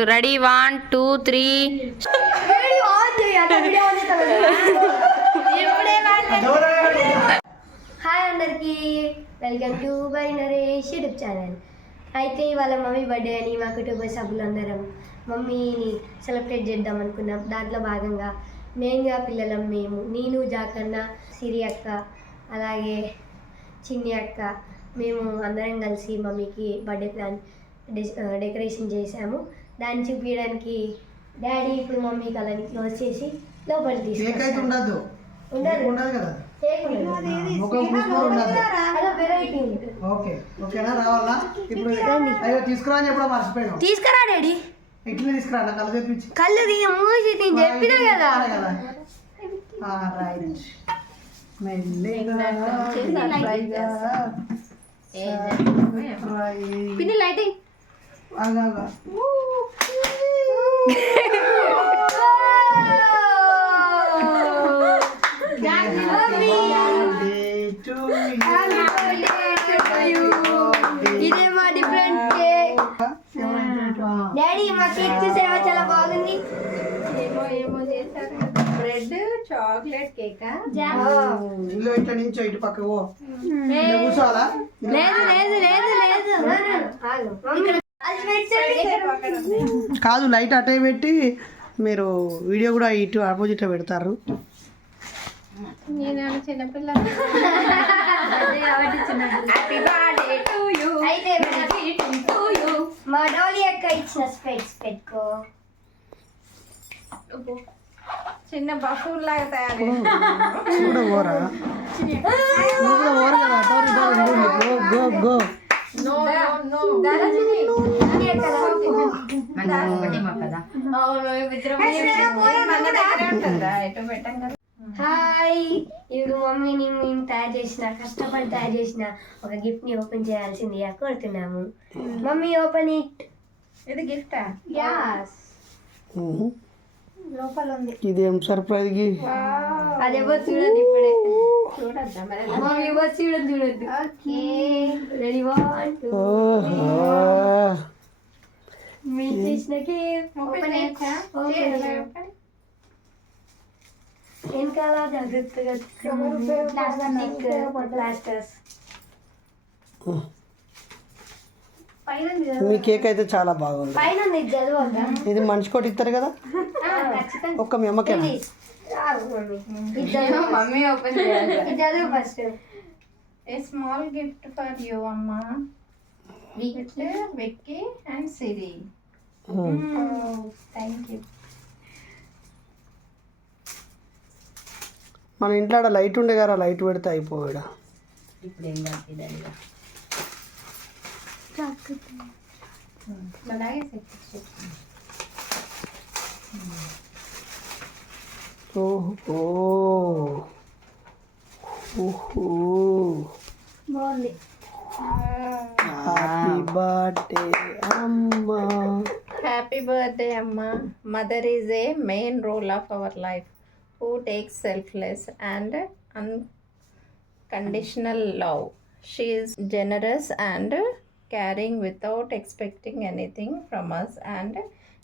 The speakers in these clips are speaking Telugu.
Ready one two three. Hi అందరికి welcome to by Naresh YouTube channel. అయితే ఇవాళ మమ్మీ బర్త్డే అని మా కుటుంబ సభ్యులందరం మమ్మీని సెలబ్రేట్ చేద్దాం అనుకున్నాం. దాంట్లో భాగంగా మెయిన్గా పిల్లలం మేము. నేను జాకన్న సిరి అక్క అలాగే చిన్ని అక్క మేము అందరం కలిసి మమ్మీకి బర్త్డే ప్లాన్ డెకరేషన్ చేశాము. దాన్ని చూపించడానికి డాడీ ఇప్పుడు మమ్మీ కలని క్లోజ్ చేసి అయితే తీసుకొస్తాను ఉండదు. ఉండదు కదా? తీసుకురా. డాడీ. తీసుకురా? కళ్ళ తెప్పించి కళ్ళు తీయ మూసి నేను చెప్పినా కదా. రైట్ మెల్లిగా పిన్ని lighting Agha, Agha. Birthday to you. ఇదే మా డిఫరెంట్ కేక్ ఎవరైతే డాడీ మా కేక్ చూసేవా చాలా బాగుంది బ్రెడ్ చాక్లెట్ కేకా? ఇందులో ఇట్లా నుంచో ఇటు పక్క ఓ. ఇలా కూర్చోవాలా? లేదు లేదు లేదు లేదు. అది పెట్టండి. కాదు లైట్ అటే పెట్టి మీరు వీడియో కూడా ఇటు ఆపోజిట్ పెడతారు. నేను చిన్నపిల్ల. హ్యాపీ బర్త్డే టు యు అయితే టు యు మా డోలీ అక్క ఇచ్చిన స్పెట్స్ పెట్టుకో. చిన్న బఫూన్ లాగా తయారు నువ్వు go go go. No no మన పెట్టం కదా. హాయ్. ఇప్పుడు మమ్మీని మేము తయారు చేసిన కష్టపడి తయారు చేసిన ఒక గిఫ్ట్ని ఓపెన్ చేయాల్సిందిగా కోరుతున్నాము. మమ్మీ ఓపెన్ ఇట్ ఇది గిఫ్టా యాస్ లోపల ఉంది ఇదేం సర్ప్రైజ్కి అది ఎవరు చూడదు ఇప్పుడే చూడద్దా మరి మమ్మీ ఎవరు చూడదు చూడద్దు ఓకే రెడీ వన్ టూ ఓహో మేము చేసిన కేక్ ఓపెన్ చేయొచ్చా ఓపెన్ వెనకాల జాగ్రత్తగా ప్లాస్టిక్ ప్లాస్టర్స్ పైన ఉంది కదా? మీ కేక్ అయితే చాలా బాగుంది. ఇది మనిషి కొట్టి ఇస్తారు కదా? ఒక్క మీ a small gift for you అమ్మా. Vicky. And Siri. Thank you మన ఇంట్లో ఆడ లైట్ ఉండే కదా లైట్ పెడితే అయిపోయాడా? అలాగే సెట్ ఓహో ఓహో బాగుంది హ్యాపీ బర్త్డే అమ్మా. హ్యాపీ బర్త్డే అమ్మా. Mother is a main role of our life who takes selfless and unconditional love she is generous and caring without expecting anything from us and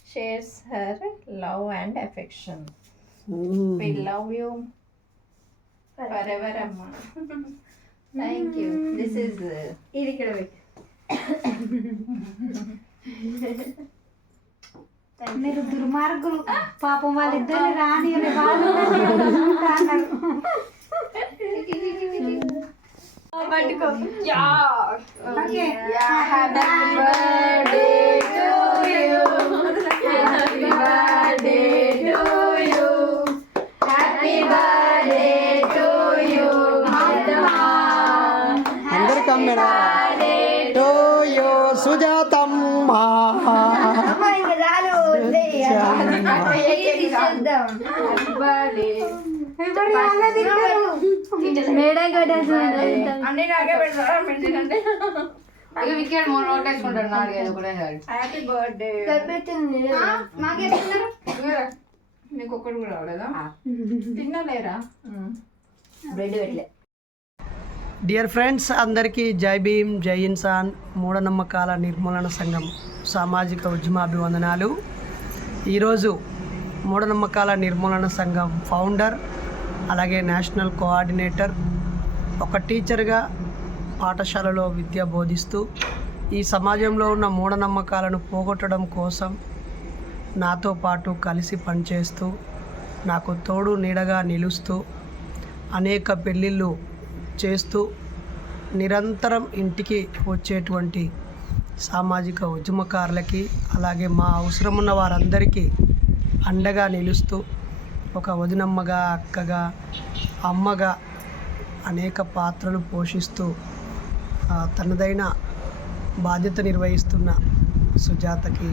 shares her love and affection. We love you forever, Amma. Thank you. This is uh, ఇది ఇక్కడ పెట్టు మీరు దుర్మార్గులు పాపం వాళ్ళిద్దరిని రాని వాళ్ళు పట్టుకో ఓకే అందరికి అమ్మేనా టోయో సుజాతమ్మ అమ్మ ఇంకా చాలు వదిలేయ్. తీసేద్దాం. మేడం కొట్టేస్తుంది అన్ని నాకే పెడతారా? మీరు తినండి. హ్యాపీ బర్త్డే పెట్టింది. నీకు ఒక్కడు కూడా రావలేదా తినలేరా? బ్రెడ్ పెట్టలే. డియర్ ఫ్రెండ్స్ అందరికీ జై భీమ్ జై ఇన్సాన్ మూఢనమ్మకాల నిర్మూలన సంఘం సామాజిక ఉద్యమాభివందనాలు. ఈరోజు మూఢనమ్మకాల నిర్మూలన సంఘం ఫౌండర్ అలాగే నేషనల్ కోఆర్డినేటర్ ఒక టీచర్గా పాఠశాలలో విద్య బోధిస్తూ ఈ సమాజంలో ఉన్న మూఢనమ్మకాలను పోగొట్టడం కోసం నాతో పాటు కలిసి పనిచేస్తూ నాకు తోడు నీడగా నిలుస్తూ అనేక పెళ్ళిళ్ళు చేస్తూ నిరంతరం ఇంటికి వచ్చేటువంటి సామాజిక ఉద్యమకారులకి అలాగే మా అవసరం ఉన్న వారందరికీ అండగా నిలుస్తూ ఒక వదినమ్మగా అక్కగా అమ్మగా అనేక పాత్రలు పోషిస్తూ తనదైన బాధ్యత నిర్వహిస్తున్న సుజాతకి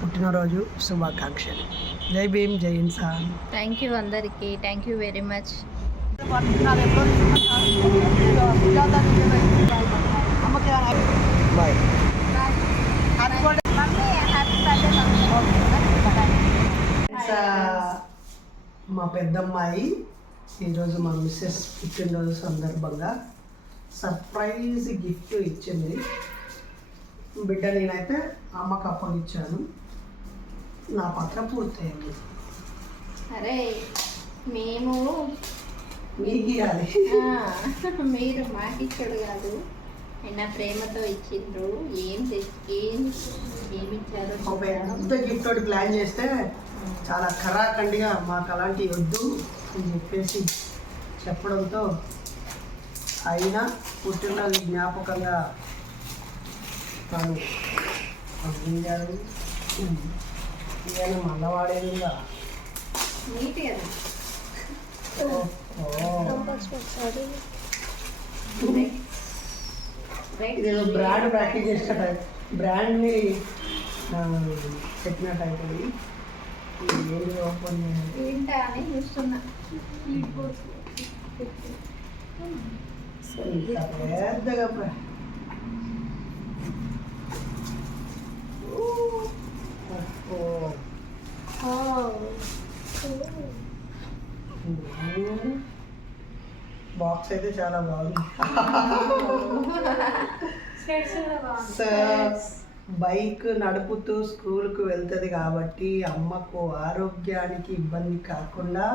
పుట్టినరోజు శుభాకాంక్షలు. జై భీమ్ జై ఇన్సాన్. థ్యాంక్ యూ అందరికీ. Thank you very much bye మా పెద్దమ్మాయి ఈరోజు మా మిస్సెస్ పుట్టినరోజు సందర్భంగా సర్ప్రైజ్ గిఫ్ట్ ఇచ్చింది. బిడ్డ నేనైతే అమ్మకు అప్పగిచ్చాను. నా పత్రం పూర్తయింది. అరే మేము మీకు ఇవ్వాలి మీరు మాకిచ్చాడు కాదు. ఆయన ప్రేమతో ఇచ్చిండ్రు. ఏం తెచ్చి ఏం ఏమి ఇచ్చారో గిఫ్ట్ ఒకటి ప్లాన్ చేస్తే చాలా ఖరాఖండిగా మాకు అలాంటి వద్దు అని చెప్పేసి చెప్పడంతో అయినా పుట్టినరోజు జ్ఞాపకంగా తాను నీట్ కదా రైట్ ఇది బ్రాండ్ ప్రాక్టీస్ చేసినట్టు బ్రాండ్ని చెప్పినట్టు అవుతుంది ఇది ఏంటి ఓపెన్ చేయాలి ఏంటా అని చూస్తున్నా ఇంత పెద్దగా ప్ర- ఓహో. బాక్స్ అయితే చాలా బాగుంది సో బైక్ నడుపుతూ స్కూల్కు వెళ్తుంది కాబట్టి అమ్మకు ఆరోగ్యానికి ఇబ్బంది కాకుండా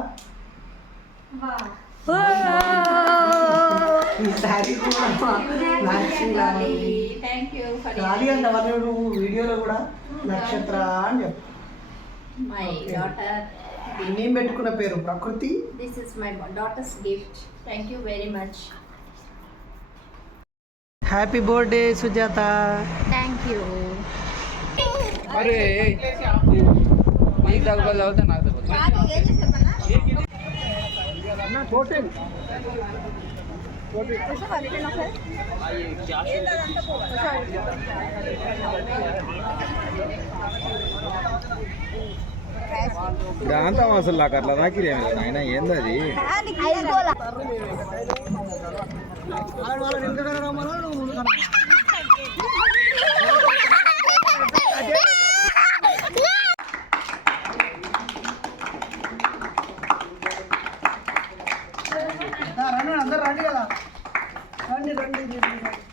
అంట వాళ్ళు నువ్వు వీడియోలో కూడా నక్షత్ర అని చెప్పు. My Okay. డాటర్ నేను పెట్టుకున్న పేరు Prakruthi. This is my daughter's gift thank you very much happy birthday Sujatha thank you అరే నీకు తగ్గదు అవుతా నాకు తగ్గదు దాంతో అసలు నాకు అట్లా నాకిరేమి ఆయన ఏందది రండి అందరు రండి కదా రండి రండి, రండి.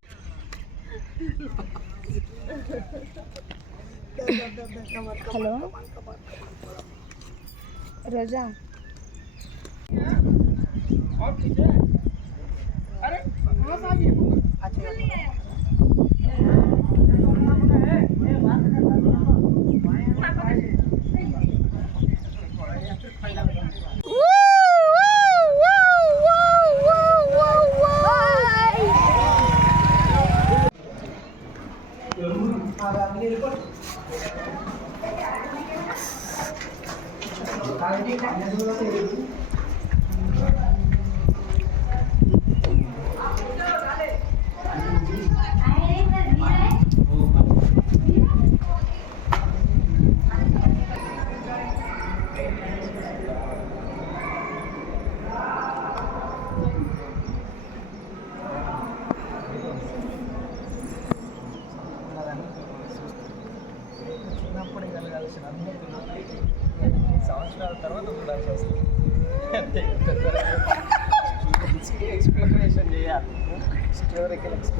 హలో రోజా కాదు expression dia ya. Secure ke lex